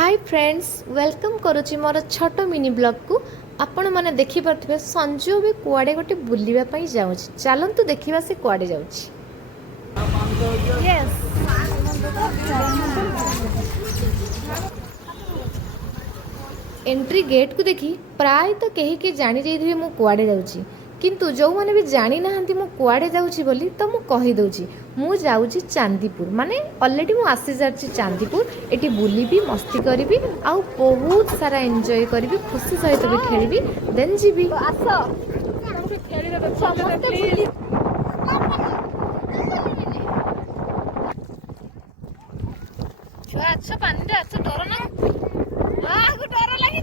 Hi friends welcome करुच्ची मोर छोट mini blog को आपण मैंने देखिपे संजु भी कुआडे गोटे बुलवाई जाऊँ चलतु देखा से कुआडे जाऊँ। एंट्री गेट को देखी प्राय तो कहीं के जानी जाइए मु कुआडे जाऊँ किंतु जो मैंने भी जानी ना मु कुआडे जाऊँ बोली तो मु कहीदे मु जाऊँगी चांदीपुर माने ऑलरेडी मु आसी सारी चांदीपुर एटी बुलिबी मस्ती करी आउ बहुत सारा एंजॉय करी खुशी सहित भी खेली देन जीवी छुआ अच्छ पानी रे अच्छ डर ना डर लगी